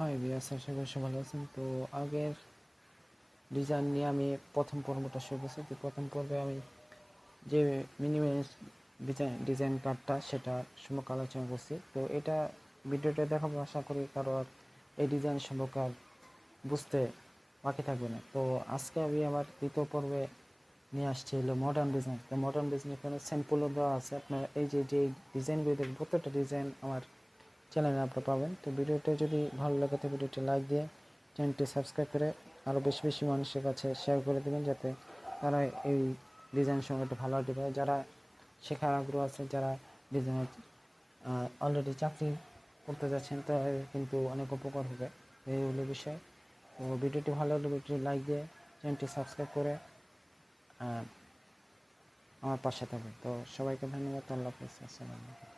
Hi viewers, আশা করি সবাই ভালো আছেন। তো আগের ডিজাইন নিয়ে আমি প্রথম পর্বটা শুরু করছি। তো প্রথম পর্বে আমি যে মিনিমাইজ ডিজাইন কার্ডটা সেটা সম্পর্কে আলোচনা করছি। তো এটা ভিডিওটা দেখাবো, আশা করি কারো আর এই ডিজাইন সম্পর্কে আর বুঝতে বাকি থাকবে না। তো আজকে আমি আমার দ্বিতীয় পর্বে নিয়ে আসছি হলো মডার্ন ডিজাইন। তো মডার্ন ডিজাইন এখানে স্যাম্পলও দেওয়া আছে। আপনার এই যে ডিজাইনগুলো দেখবেন, প্রত্যেকটা ডিজাইন আমার চ্যানেলে আপনি পাবেন। তো ভিডিওটা যদি ভালো লাগে তো ভিডিওটি লাইক দিয়ে চ্যানেলটি সাবস্ক্রাইব করে আরও বেশি বেশি মানুষের কাছে শেয়ার করে দেবেন, যাতে তারা এই ডিজাইন সম্পর্কে ভালো আইডিয়া পায়। যারা শেখার আগ্রহ আছে, যারা ডিজাইনের অলরেডি চাকরি করতে যাচ্ছেন, তো কিন্তু অনেক উপকার হবে এই হলো বিষয়। তো ভিডিওটি ভালো লাগলে ভিডিওটি লাইক দিয়ে চ্যানেলটি সাবস্ক্রাইব করে আমার পাশে থাকবেন। তো সবাইকে ধন্যবাদ। আল্লাহ হাফেজ। আসসালামু আলাইকুম।